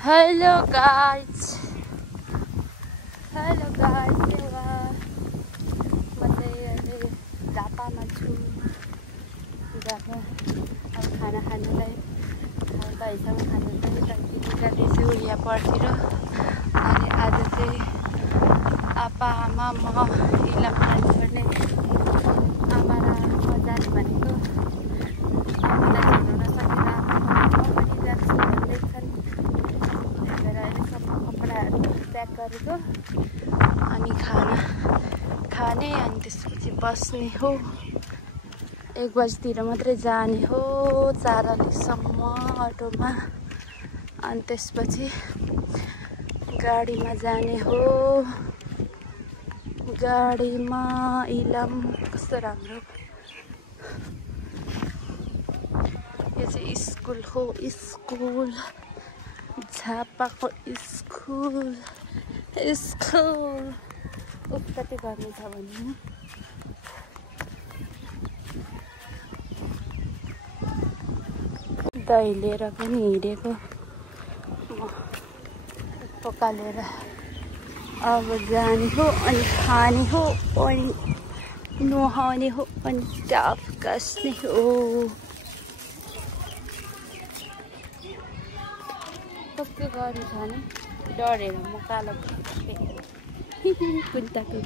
Hello guys. Hello guys. म चाहिँ अहिले झापामा छु। झापा अब खाना खानुलाई भाइसँग खानुलाई जाँदैछु यहाँ पर्तिर। अनि आज चाहिँ आप्पा आमा म इलाम गर्ने आमा र म जाने भनेको। आमालाई छोड्नु नसकेर आमा पनि जान्छु भन्दैछन्। कपडाहरू प्याक गरेको अनि खाना खाने अनि त्यसपछि बस्ने हो। 1 बजीतिर मात्रै जाने हो 4 अलिकसम्म अटोमा। अनि त्यसपछि गाडीमा जाने हो। गाडीमा इलाम कस्तो राम्रो। यो चाहिँ स्कुल हो। स्कुल झापाको स्कुल। कति गर्नु छ भन्नु। दही लिएर पनि हिँडेको म पकालेर अब जाने हो अनि खाने हो अनि नुहाउने हो अनि टाप कस्ने हो। कस्तो गर्नु छ नि डरेर म कालो कुन्ताको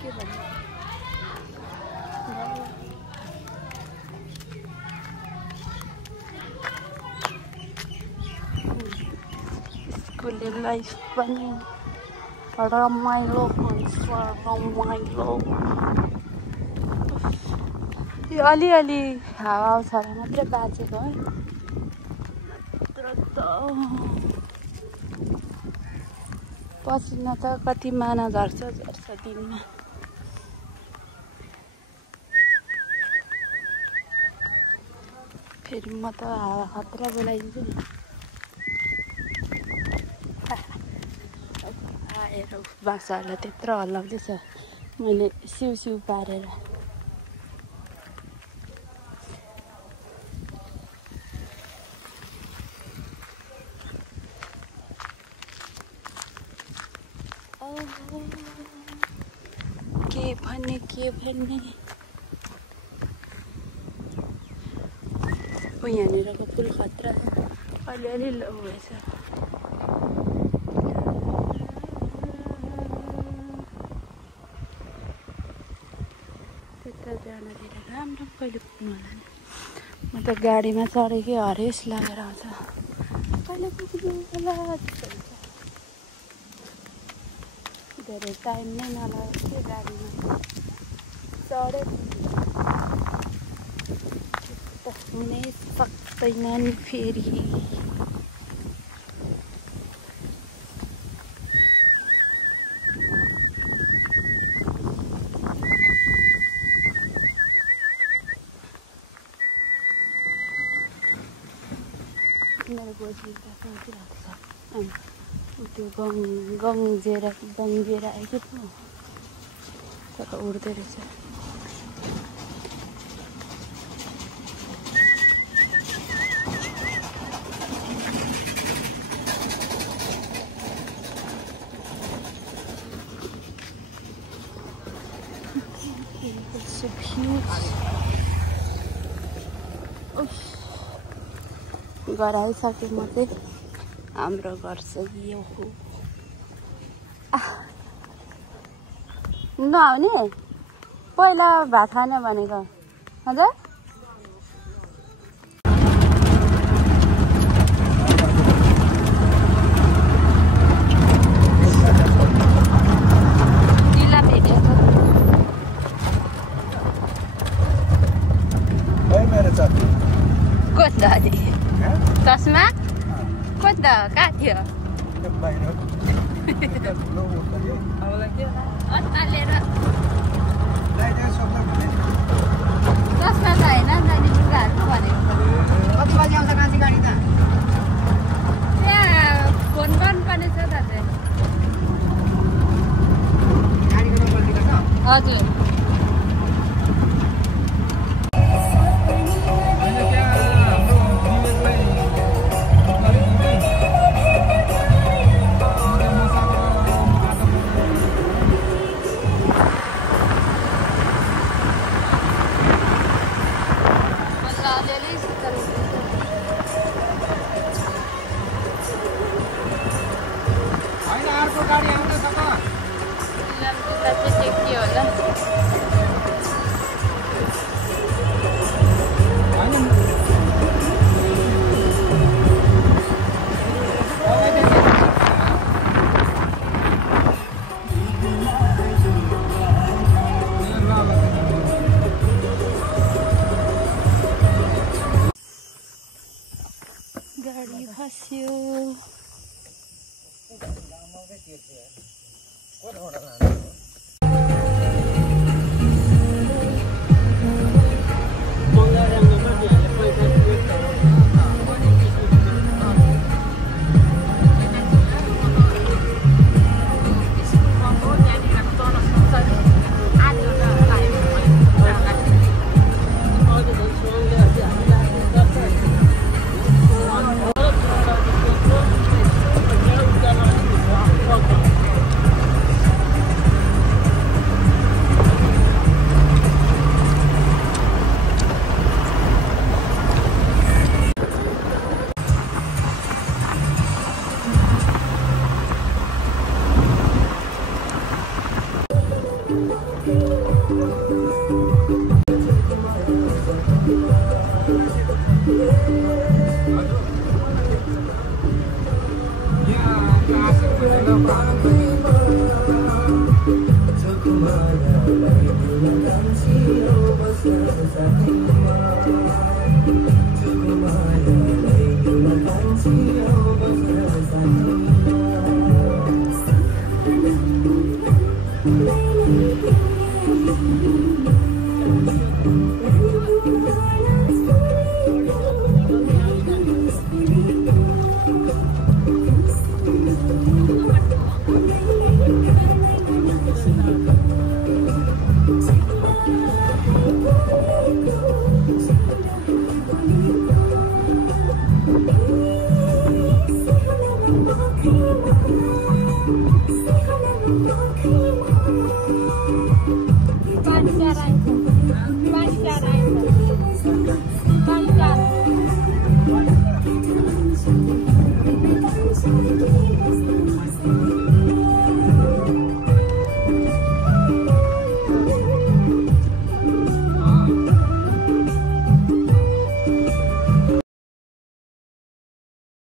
के भन्नु। स्कुल लाइफ पनि रमाइलो हुन्छ। रमाइलो यो अलिअलि हावा आउँछ र मात्रै बाँचेको है। पसिना त कति माना झर्छ दिनमा। फेरि म त हावा खतरा बोलाइदिन्छु नि। आएर बाँसहरूलाई त्यत्रो हल्लाउँदैछ मैले सिउ पारेर। के भन्ने हो। यहाँनिरको पुल खतरा अलिअलि भएछ। त्यता जान दिएर राम्रो कहिले पुग्नु होला नि। म त गाडीमा चढेकै हरेस लागेर आउँछ। कहिले पुग्नु होला जस्तो हुन्छ। धेरै टाइम नै नलागोस् कि गाडीमा चढे त हुनै सक्दैन नि फेरि। मेरो बोजूले सोचिरहेको छ अनि त्यो गङ्जेर आएको थियो तर उड्दै रहेछ। घर आइसकेँ म चाहिँ। हाम्रो घर चाहिँ यो हो। नआउने पहिला भात खाने भनेको हजुर। चस्मा कता कहाँ थियो अत्तालेर चस्मा त होइन नानी लुगाहरू भनेको। कति बजी आउँछ कान्छी गाडी त? त्यहाँ फोन गर्नुपर्ने छ त। गाडीको नम्बर दिएको छ? हजुर। खस्यो।